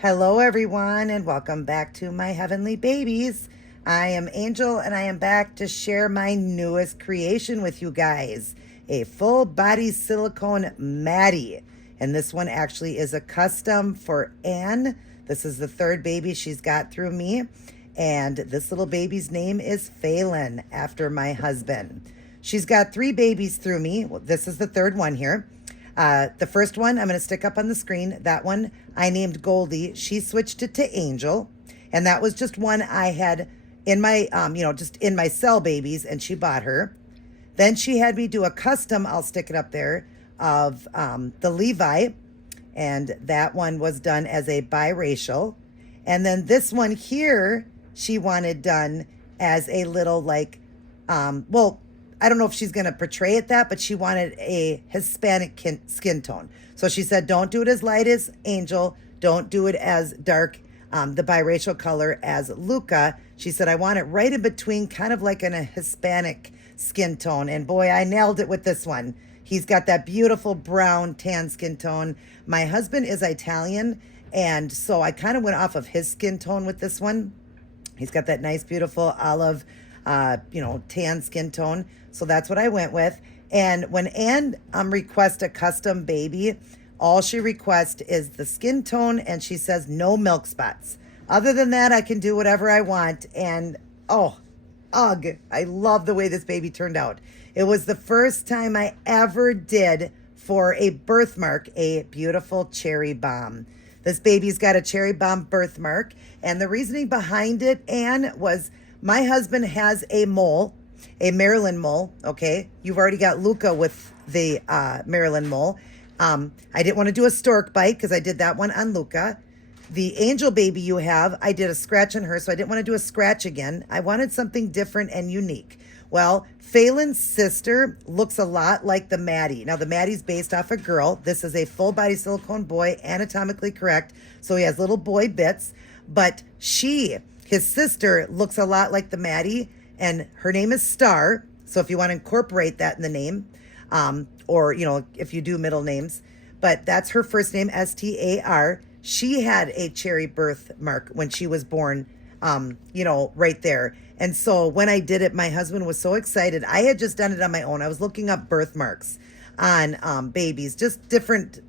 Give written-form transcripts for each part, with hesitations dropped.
Hello, everyone, and welcome back to my heavenly babies. I am Angel, and I am back to share my newest creation with you guys, a full body silicone Maddie. And this one actually is a custom for Anne. This is the third baby she's got through me. And this little baby's name is Phelan, after my husband. She's got 3 babies through me. Well, this is the third one here. The first one I'm going to stick up on the screen. That one I named Goldie. She switched it to Angel. And that was just one I had in my, just in my cell babies, and she bought her. Then she had me do a custom, I'll stick it up there, of the Levi. And that one was done as a biracial. And then this one here, she wanted done as a little I don't know if she's going to portray it that, but she wanted a Hispanic skin tone. So she said, don't do it as light as Angel. Don't do it as dark, the biracial color as Luca. She said, I want it right in between, kind of like in a Hispanic skin tone. And boy, I nailed it with this one. He's got that beautiful brown tan skin tone. My husband is Italian, and so I kind of went off of his skin tone with this one. He's got that nice, beautiful olive, tan skin tone. So that's what I went with. And when Anne requests a custom baby, all she requests is the skin tone, and she says no milk spots. Other than that, I can do whatever I want. And I love the way this baby turned out. It was the first time I ever did for a birthmark a beautiful cherry bomb. This baby's got a cherry bomb birthmark, and the reasoning behind it, Anne, was my husband has a mole, a Maryland mole, okay? You've already got Luca with the Maryland mole. I didn't want to do a stork bite because I did that one on Luca. The angel baby you have, I did a scratch on her, so I didn't want to do a scratch again. I wanted something different and unique. Well, Phelan's sister looks a lot like the Maddie. Now, the Maddie's based off a girl. This is a full-body silicone boy, anatomically correct, so he has little boy bits. But his sister, looks a lot like the Maddie, and her name is Star. So if you want to incorporate that in the name, or, if you do middle names. But that's her first name, Star. She had a cherry birthmark when she was born, right there. And so when I did it, my husband was so excited. I had just done it on my own. I was looking up birthmarks on babies, just different,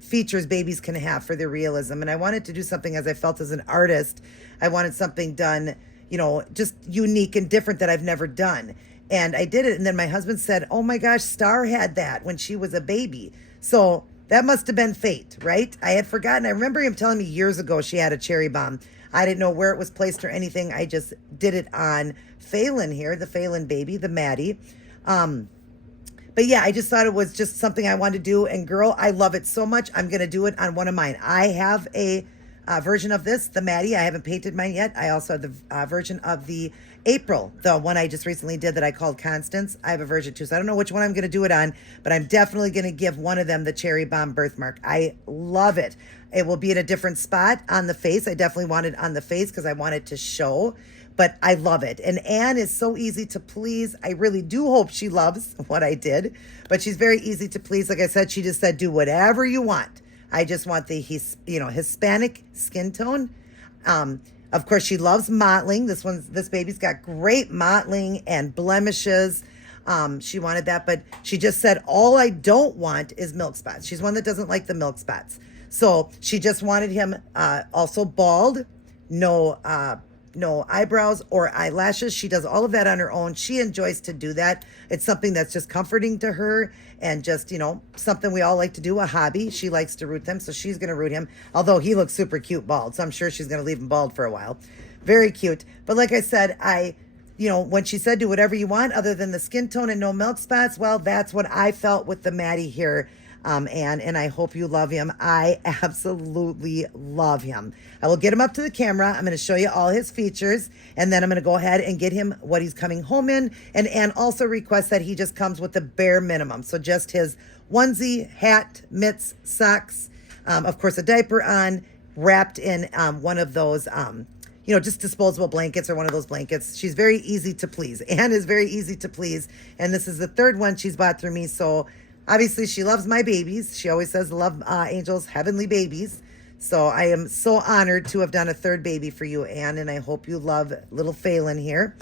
features babies can have for their realism. And I wanted to do something, as I felt as an artist. I wanted something done, just unique and different that I've never done. And I did it. And then my husband said, oh my gosh, Star had that when she was a baby. So that must have been fate, right? I had forgotten. I remember him telling me years ago she had a cherry bomb. I didn't know where it was placed or anything. I just did it on Phelan here, the Phelan baby, the Maddie. But yeah, I just thought it was just something I wanted to do. And girl, I love it so much. I'm going to do it on one of mine. I have a version of this, the Maddie. I haven't painted mine yet. I also have the version of the April, the one I just recently did that I called Constance. I have a version too. So I don't know which one I'm going to do it on, but I'm definitely going to give one of them the cherry bomb birthmark. I love it. It will be in a different spot on the face. I definitely want it on the face because I want it to show, but I love it. And Anne is so easy to please. I really do hope she loves what I did, but she's very easy to please. Like I said, she just said, do whatever you want. I just want the Hispanic skin tone. Of course, she loves mottling. This baby's got great mottling and blemishes. She wanted that, but she just said, all I don't want is milk spots. She's one that doesn't like the milk spots. So she just wanted him also bald, no eyebrows or eyelashes. She does all of that on her own. She enjoys to do that. It's something that's just comforting to her and just, something we all like to do, a hobby. She likes to root them, so she's going to root him, although he looks super cute bald, so I'm sure she's going to leave him bald for a while. Very cute. But like I said, when she said do whatever you want other than the skin tone and no milk spots, well, that's what I felt with the Maddie here. Anne, and I hope you love him. I absolutely love him. I will get him up to the camera. I'm going to show you all his features, and then I'm going to go ahead and get him what he's coming home in. And Anne also requests that he just comes with the bare minimum. So just his onesie, hat, mitts, socks, of course, a diaper on, wrapped in one of those, just disposable blankets or one of those blankets. She's very easy to please. Anne is very easy to please. And this is the third one she's bought through me. So obviously, she loves my babies. She always says, love Angel's heavenly babies. So I am so honored to have done a third baby for you, Ann, and I hope you love little Phelan here.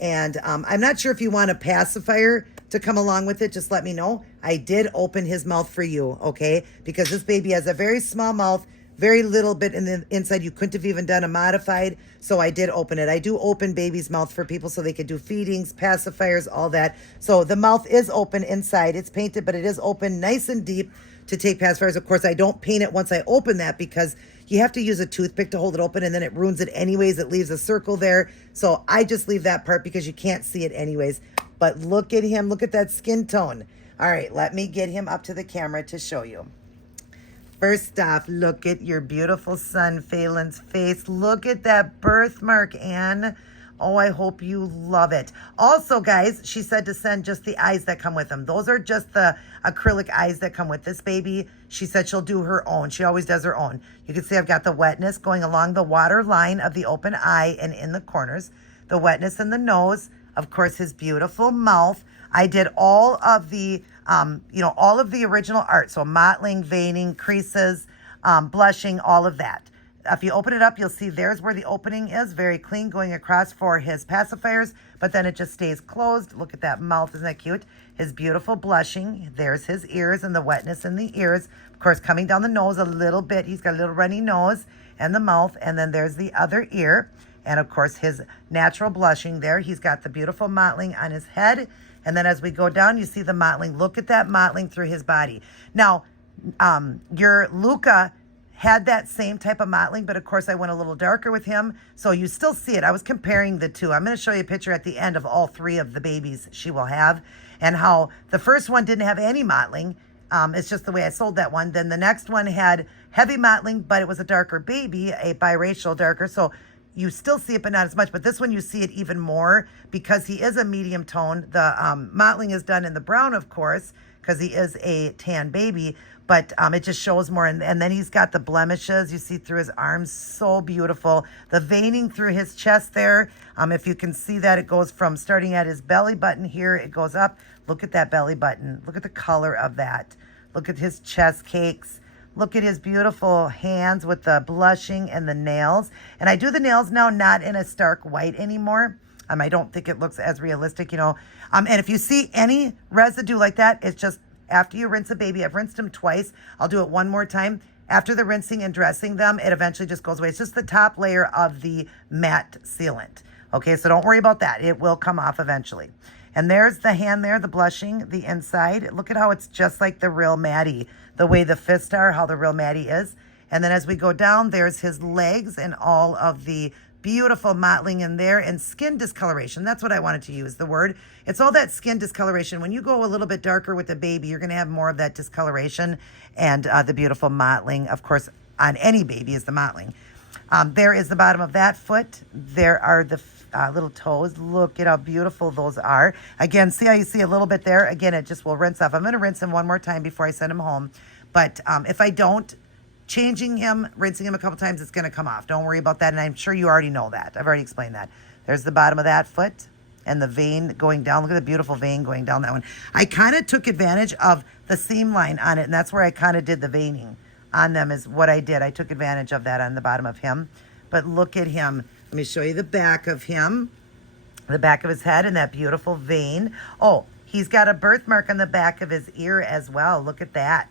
And I'm not sure if you want a pacifier to come along with it. Just let me know. I did open his mouth for you, okay? Because this baby has a very small mouth, very little bit in the inside. You couldn't have even done a modified, so I did open it. I do open baby's mouth for people so they could do feedings, pacifiers, all that. So the mouth is open inside. It's painted, but it is open nice and deep to take pacifiers. Of course, I don't paint it once I open that because you have to use a toothpick to hold it open and then it ruins it anyways. It leaves a circle there. So I just leave that part because you can't see it anyways. But look at him. Look at that skin tone. All right, let me get him up to the camera to show you. First off, look at your beautiful son, Phelan's face. Look at that birthmark, Anne. Oh, I hope you love it. Also, guys, she said to send just the eyes that come with them. Those are just the acrylic eyes that come with this baby. She said she'll do her own. She always does her own. You can see I've got the wetness going along the water line of the open eye and in the corners. The wetness in the nose. Of course, his beautiful mouth. I did all of the, all of the original art. So mottling, veining, creases, blushing, all of that. If you open it up, you'll see there's where the opening is. Very clean going across for his pacifiers, but then it just stays closed. Look at that mouth. Isn't that cute? His beautiful blushing. There's his ears and the wetness in the ears. Of course, coming down the nose a little bit. He's got a little runny nose and the mouth. And then there's the other ear. And of course, his natural blushing there. He's got the beautiful mottling on his head. And then as we go down, you see the mottling. Look at that mottling through his body. Now, your Luca had that same type of mottling, but of course I went a little darker with him. So you still see it. I was comparing the two. I'm going to show you a picture at the end of all three of the babies she will have and how the first one didn't have any mottling. It's just the way I sold that one. Then the next one had heavy mottling, but it was a darker baby, a biracial darker. So you still see it, but not as much. But this one, you see it even more because he is a medium tone. The mottling is done in the brown, of course, because he is a tan baby. But it just shows more. And then he's got the blemishes you see through his arms. So beautiful. The veining through his chest there. If you can see that, it goes from starting at his belly button here. It goes up. Look at that belly button. Look at the color of that. Look at his chest cakes. Look at his beautiful hands with the blushing and the nails. And I do the nails now not in a stark white anymore. I don't think it looks as realistic, And if you see any residue like that, it's just after you rinse a baby. I've rinsed them twice. I'll do it one more time. After the rinsing and dressing them, it eventually just goes away. It's just the top layer of the matte sealant. Okay, so don't worry about that. It will come off eventually. And there's the hand there, the blushing, the inside. Look at how it's just like the real Maddie, the way the fists are, how the real Maddie is. And then as we go down, there's his legs and all of the beautiful mottling in there and skin discoloration. That's what I wanted to use, the word. It's all that skin discoloration. When you go a little bit darker with the baby, you're going to have more of that discoloration and the beautiful mottling. Of course, on any baby is the mottling. There is the bottom of that foot. There are the little toes. Look at how beautiful those are. Again, see how you see a little bit there? Again, it just will rinse off. I'm going to rinse him one more time before I send him home. But if I don't, changing him, rinsing him a couple times, it's going to come off. Don't worry about that. And I'm sure you already know that. I've already explained that. There's the bottom of that foot and the vein going down. Look at the beautiful vein going down that one. I kind of took advantage of the seam line on it, and that's where I kind of did the veining on them is what I did. I took advantage of that on the bottom of him. But look at him. Let me show you the back of him, the back of his head and that beautiful vein. Oh, he's got a birthmark on the back of his ear as well. Look at that.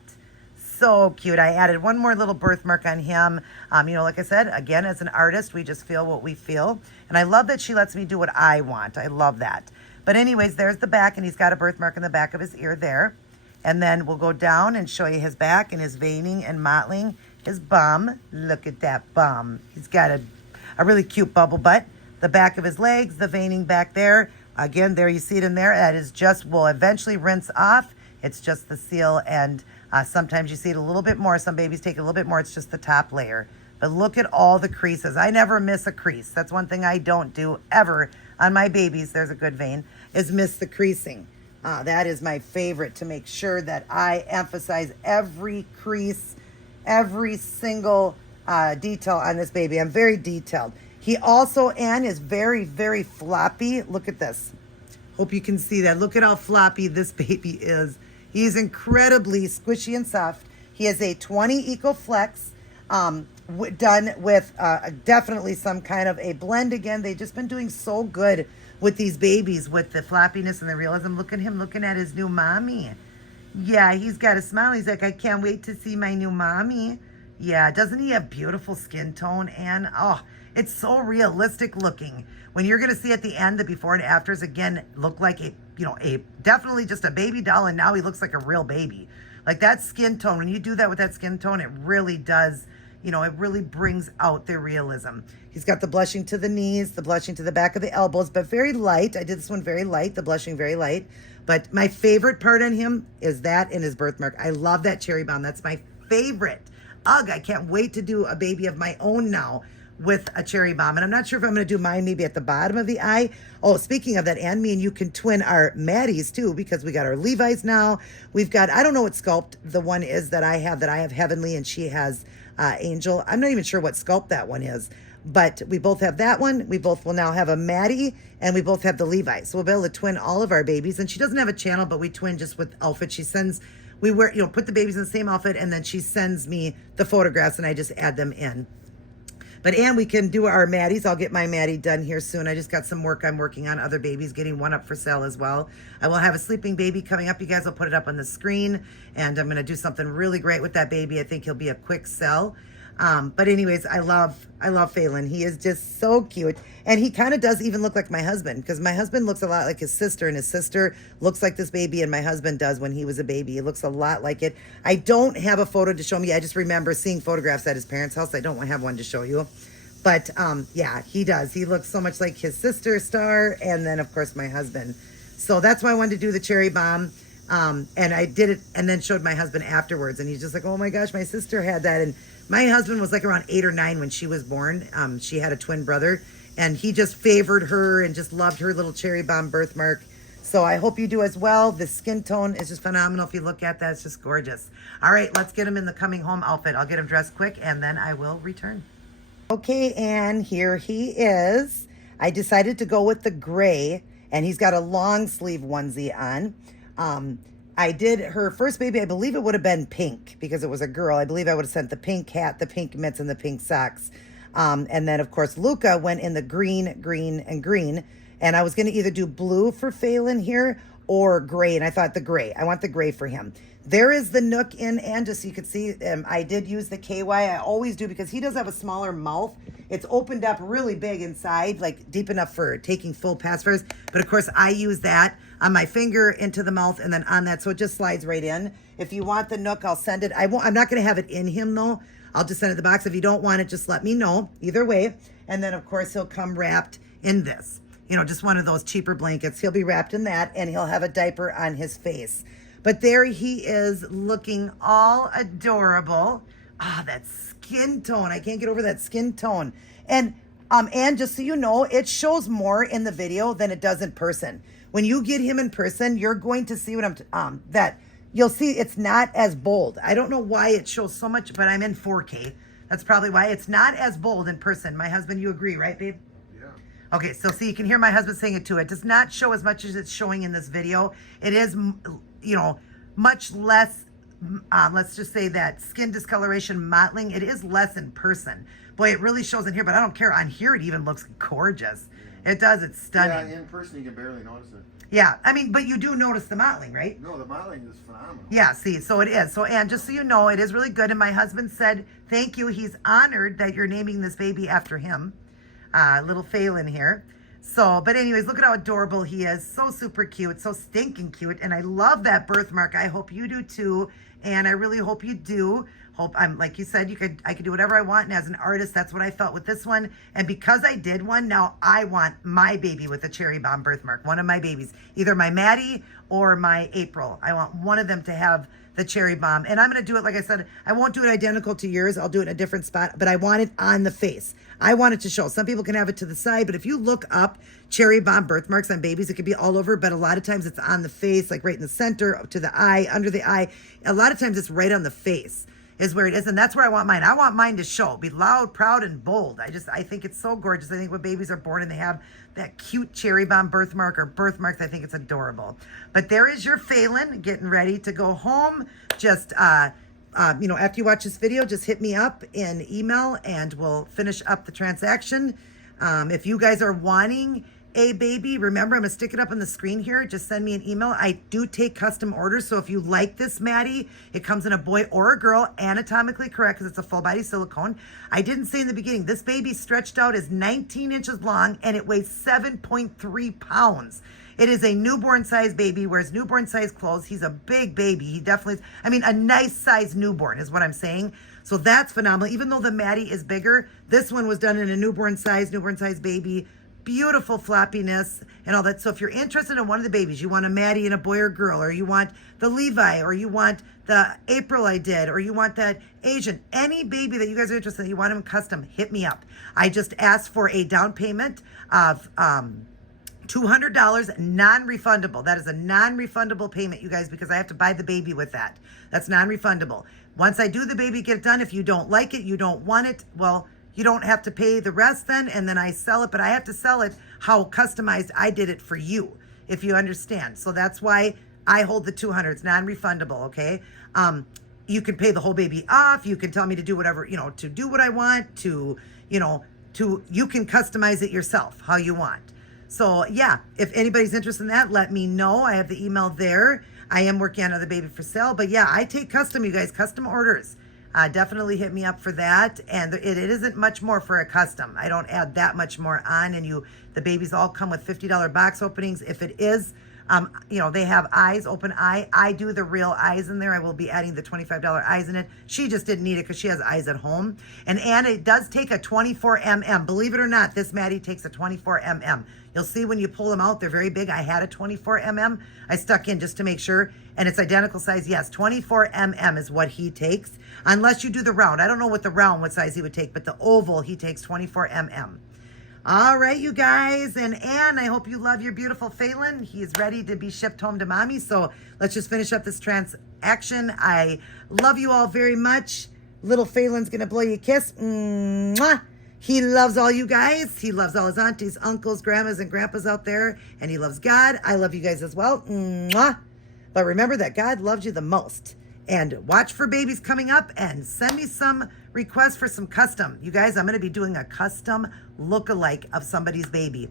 So cute. I added one more little birthmark on him. Like I said, again, as an artist, we just feel what we feel. And I love that she lets me do what I want. I love that. But anyways, there's the back, and he's got a birthmark on the back of his ear there. And then we'll go down and show you his back and his veining and mottling. His bum. Look at that bum. He's got a really cute bubble butt. The back of his legs, the veining back there. Again, there you see it in there. That is just, will eventually rinse off. It's just the seal, and sometimes you see it a little bit more. Some babies take it a little bit more. It's just the top layer. But look at all the creases. I never miss a crease. That's one thing I don't do ever on my babies. There's a good vein, is miss the creasing. That is my favorite, to make sure that I emphasize every crease, every single detail on this baby. I'm very detailed. He also, Anne, is very, very floppy. Look at this. Hope you can see that. Look at how floppy this baby is. He's incredibly squishy and soft. He has a 20 Eco Flex. done with definitely some kind of a blend again. They've just been doing so good with these babies with the floppiness and the realism. Look at him looking at his new mommy. Yeah, he's got a smile. He's like, I can't wait to see my new mommy. Yeah, doesn't he have beautiful skin tone? And oh, it's so realistic looking. When you're going to see at the end, the before and afters again look like a definitely just a baby doll, and now he looks like a real baby. Like that skin tone, when you do that with that skin tone, it really does, it really brings out the realism. He's got the blushing to the knees, the blushing to the back of the elbows, but very light. I did this one very light, the blushing very light. But my favorite part on him is that in his birthmark. I love that cherry bomb. That's my favorite. Ugh, I can't wait to do a baby of my own now with a cherry bomb. And I'm not sure if I'm going to do mine maybe at the bottom of the eye. Oh, speaking of that, and me and you can twin our Maddies too, because we got our Levi's now. We've got, I don't know what sculpt the one is that I have Heavenly and she has Angel. I'm not even sure what sculpt that one is, but we both have that one. We both will now have a Maddie and we both have the Levi. So we'll be able to twin all of our babies. And she doesn't have a channel, but we twin just with outfits. She sends, we wear, put the babies in the same outfit and then she sends me the photographs and I just add them in. But and we can do our Maddies. I'll get my Maddie done here soon. I just got some work I'm working on other babies, getting one up for sale as well. I will have a sleeping baby coming up. You guys will put it up on the screen. And I'm going to do something really great with that baby. I think he'll be a quick sell. But anyways, I love Phelan. He is just so cute. And he kind of does even look like my husband, because my husband looks a lot like his sister, and his sister looks like this baby, and my husband does when he was a baby. He looks a lot like it. I don't have a photo to show me. I just remember seeing photographs at his parents' house. I don't have one to show you. But yeah, he does. He looks so much like his sister, Star, and then, of course, my husband. So that's why I wanted to do the cherry bomb. And I did it and then showed my husband afterwards. And he's just like, oh, my gosh, my sister had that. And my husband was like around 8 or 9 when she was born. She had a twin brother. And he just favored her and just loved her little cherry bomb birthmark. So I hope you do as well. The skin tone is just phenomenal. If you look at that, it's just gorgeous. All right, let's get him in the coming home outfit. I'll get him dressed quick, and then I will return. Okay, and here he is. I decided to go with the gray, and he's got a long sleeve onesie on. I did her first baby, I believe it would have been pink because it was a girl. I believe I would have sent the pink hat, the pink mitts, and the pink socks. And then, of course, Luca went in the green, green, and green. And I was going to either do blue for Phelan here or gray. And I thought the gray. I want the gray for him. There is the Nook in, and just so you could see, I did use the KY. I always do because he does have a smaller mouth. It's opened up really big inside, like deep enough for taking full pacifiers. But, of course, I use that on my finger into the mouth and then on that. So it just slides right in. If you want the Nook, I'll send it. I'm not going to have it in him, though. I'll just send it in the box. If you don't want it, just let me know. Either way. And then, of course, he'll come wrapped in this. Just one of those cheaper blankets. He'll be wrapped in that, and he'll have a diaper on his face. But there he is looking all adorable. Ah, that skin tone. I can't get over that skin tone. And just so you know, it shows more in the video than it does in person. When you get him in person, you're going to see what that you'll see it's not as bold. I don't know why it shows so much, but I'm in 4K. That's probably why it's not as bold in person. My husband, you agree, right, babe? Okay, so see, you can hear my husband saying it too. It does not show as much as it's showing in this video. It is, much less, let's just say that skin discoloration mottling, it is less in person. Boy, it really shows in here, but I don't care. On here, it even looks gorgeous. It does. It's stunning. Yeah, in person, you can barely notice it. Yeah, but you do notice the mottling, right? No, the mottling is phenomenal. Yeah, see, so it is. So, and just so you know, it is really good. And my husband said, thank you. He's honored that you're naming this baby after him. Little Phelan here. So, but anyways, look at how adorable he is. So super cute, so stinking cute. And I love that birthmark. I hope you do too. And I really hope you do. Like you said, I could do whatever I want. And as an artist, that's what I felt with this one. And because I did one, now I want my baby with a cherry bomb birthmark. One of my babies, either my Maddie or my April. I want one of them to have the cherry bomb. And I'm going to do it, like I said, I won't do it identical to yours. I'll do it in a different spot, but I want it on the face. I want it to show. Some people can have it to the side, but if you look up cherry bomb birthmarks on babies, it could be all over, but a lot of times it's on the face, like right in the center, up to the eye, under the eye. A lot of times it's right on the face is where it is, and that's where I want mine. I want mine to show, be loud, proud, and bold. I think it's so gorgeous. I think when babies are born and they have that cute cherry bomb birthmark or birthmarks, I think it's adorable. But there is your Phelan getting ready to go home. Just after you watch this video, just hit me up in email and we'll finish up the transaction. If you guys are wanting a baby, remember, I'm going to stick it up on the screen here. Just send me an email. I do take custom orders. So if you like this, Maddie, it comes in a boy or a girl, anatomically correct because it's a full body silicone. I didn't say in the beginning, this baby stretched out is 19 inches long and it weighs 7.3 pounds. It is a newborn size baby, wears newborn size clothes. He's a big baby. He definitely, a nice size newborn is what I'm saying. So that's phenomenal. Even though the Maddie is bigger, this one was done in a newborn size baby. Beautiful floppiness and all that. So if you're interested in one of the babies, you want a Maddie and a boy or girl, or you want the Levi, or you want the April I did, or you want that Asian, any baby that you guys are interested in, you want them custom, hit me up. I just asked for a down payment of $200, non-refundable. That is a non-refundable payment, you guys, because I have to buy the baby with that. That's non-refundable. Once I do the baby, get it done. If you don't like it, you don't want it, well, you don't have to pay the rest then, and then I sell it, but I have to sell it how customized I did it for you, if you understand. So that's why I hold the $200. It's non-refundable, okay? You can pay the whole baby off. You can tell me to do whatever, to do what I want, you can customize it yourself how you want. So yeah, if anybody's interested in that, let me know. I have the email there. I am working on another baby for sale, but yeah, I take custom, you guys, custom orders. Definitely hit me up for that. And it isn't much more for a custom. I don't add that much more on. And the babies all come with $50 box openings. If it is, they have eyes, open eye. I do the real eyes in there. I will be adding the $25 eyes in it. She just didn't need it because she has eyes at home. And Anna, it does take a 24 mm. Believe it or not, this Maddie takes a 24 mm. You'll see when you pull them out, they're very big. I had a 24 mm. I stuck in just to make sure. And it's identical size. Yes, 24 mm is what he takes. Unless you do the round. I don't know what size he would take, but the oval, he takes 24 mm. All right, you guys. And Ann, I hope you love your beautiful Phelan. He is ready to be shipped home to mommy. So let's just finish up this transaction. I love you all very much. Little Phelan's going to blow you a kiss. Mwah. He loves all you guys. He loves all his aunties, uncles, grandmas, and grandpas out there. And he loves God. I love you guys as well. Mwah. But remember that God loves you the most. And watch for babies coming up and send me some requests for some custom. You guys, I'm going to be doing a custom look-alike of somebody's baby.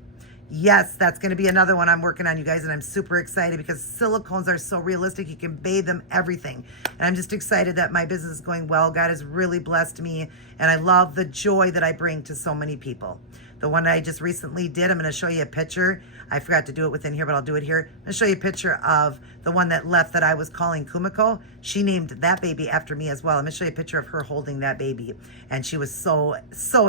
Yes, that's going to be another one I'm working on, you guys, and I'm super excited because silicones are so realistic. You can bathe them, everything. And I'm just excited that my business is going well. God has really blessed me, and I love the joy that I bring to so many people. The one I just recently did, I'm going to show you a picture. I forgot to do it within here, but I'll do it here. I'm going to show you a picture of the one that left that I was calling Kumiko. She named that baby after me as well. I'm going to show you a picture of her holding that baby. And she was so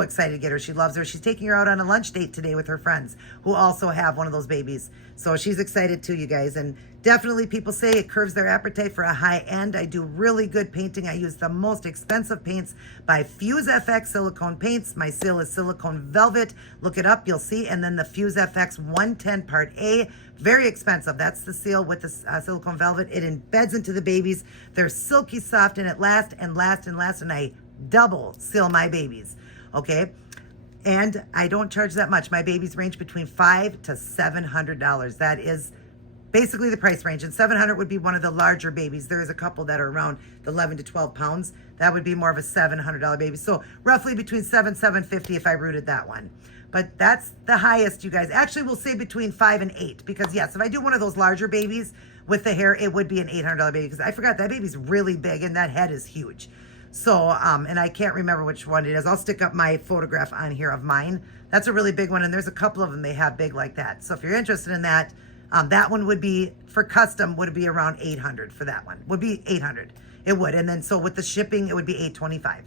excited to get her. She loves her. She's taking her out on a lunch date today with her friends who also have one of those babies. So she's excited too, you guys. And definitely people say it curves their appetite for a high end. I do really good painting. I use the most expensive paints by Fuse FX silicone paints. My seal is silicone velvet. Look it up, you'll see. And then the Fuse FX 110 Part A, very expensive. That's the seal with the silicone velvet. It embeds into the babies. They're silky soft and it lasts and lasts and lasts. And I double seal my babies, okay? And I don't charge that much. My babies range between $500 to $700. That is basically the price range. And $700 would be one of the larger babies. There is a couple that are around the 11 to 12 pounds. That would be more of a $700 baby. So roughly between $750 if I rooted that one. But that's the highest, you guys. Actually, we'll say between 5 and 8 because yes, if I do one of those larger babies with the hair, it would be an $800 baby because I forgot that baby's really big and that head is huge. So, and I can't remember which one it is. I'll stick up my photograph on here of mine. That's a really big one, and there's a couple of them they have big like that. So if you're interested in that, that one would be, for custom, would be around $800 for that one. Would be $800. It would. And then so with the shipping, it would be $825.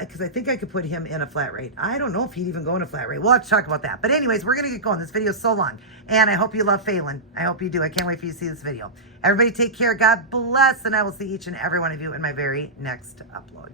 Because I think I could put him in a flat rate. I don't know if he'd even go in a flat rate. We'll have to talk about that. But anyways, we're going to get going. This video is so long. And I hope you love Phelan. I hope you do. I can't wait for you to see this video. Everybody take care. God bless. And I will see each and every one of you in my very next upload.